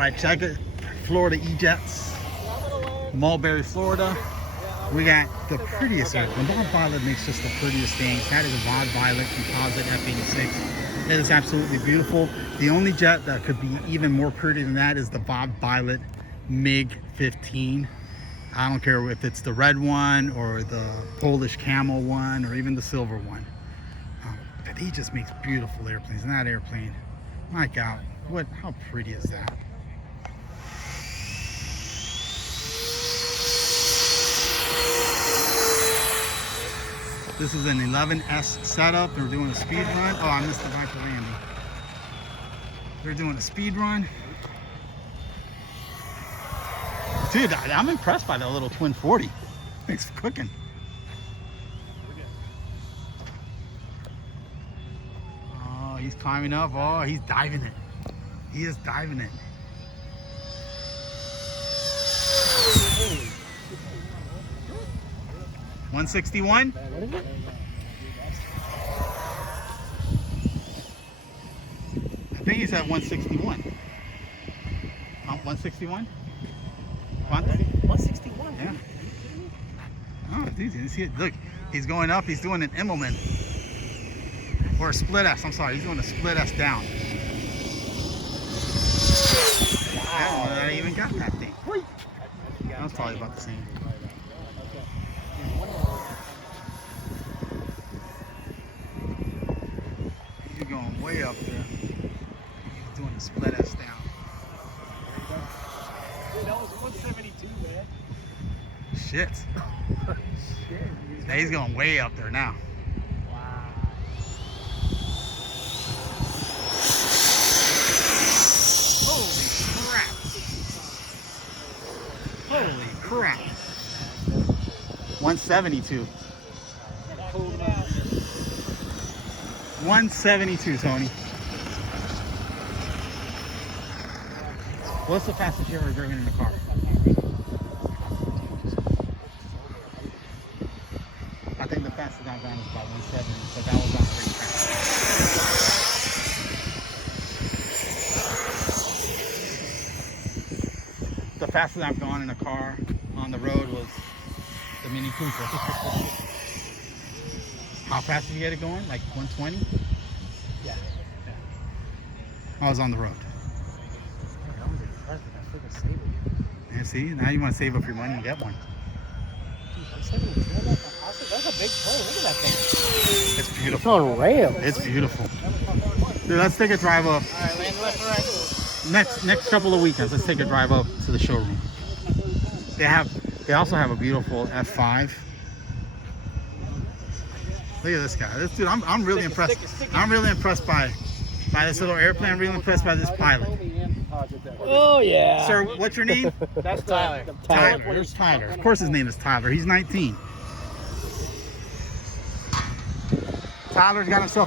right, check it. Florida E-Jets, Mulberry, Florida. We got the prettiest airplane. Bob Violet makes just the prettiest things. That is a Bob Violet composite F86. That is absolutely beautiful. The only jet that could be even more pretty than that is the Bob Violet MiG-15. I don't care if it's the red one or the Polish camel one or even the silver one. But he just makes beautiful airplanes. And that airplane, my God, how pretty is that? This is an 11S setup. They're doing a speed run. Oh, I missed the back of Randy. They're doing a speed run. Dude, I'm impressed by that little twin 40. It's cooking. Oh, he's climbing up. Oh, he's diving it. He is diving it. $161? I think he's at 161. 161? 161? Yeah. Oh, dude, you see it? Look, he's going up. He's doing an Immelman. Or a split S. I'm sorry. He's doing a split S down. Wow. I even got that thing. That was probably about the same. He's going way up there. He's doing a split S down. Dude, that was 172, man. Shit. Now he's going way up there now. Wow. Holy crap. Holy crap. 172. 172, Tony. What's the fastest you ever driven in a car? I think the fastest I've gone is about 170, but that was on the racetrack. The fastest I've gone in a car on the road was the Mini Cooper. How fast did you get it going? Like 120? Yeah. I was on the road. Yeah, see, now you want to save up your money and get one. That's a big tow. Look at that thing. It's beautiful. It's on rails. It's beautiful. Dude, let's take a drive up. All right, land left or right? Next couple of weekends, let's take a drive up to the showroom. They also have a beautiful F5. Look at this guy. This dude, I'm really impressed. I'm really impressed by this little airplane. I'm really impressed by this pilot. Oh, yeah. Sir, what's your name? That's Tyler. Tyler. There's Tyler. Of course his name is Tyler. He's 19. Tyler's got himself